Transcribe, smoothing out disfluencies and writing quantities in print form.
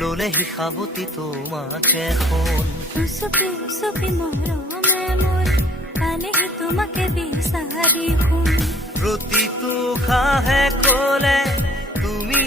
ললে শিখাবতি তোমাকে এখন উচুপি উচুপি মৰমে মোৰ পালেহি তোমাকে বিচাৰি শুন প্ৰতিটো খাহে কলে তুমি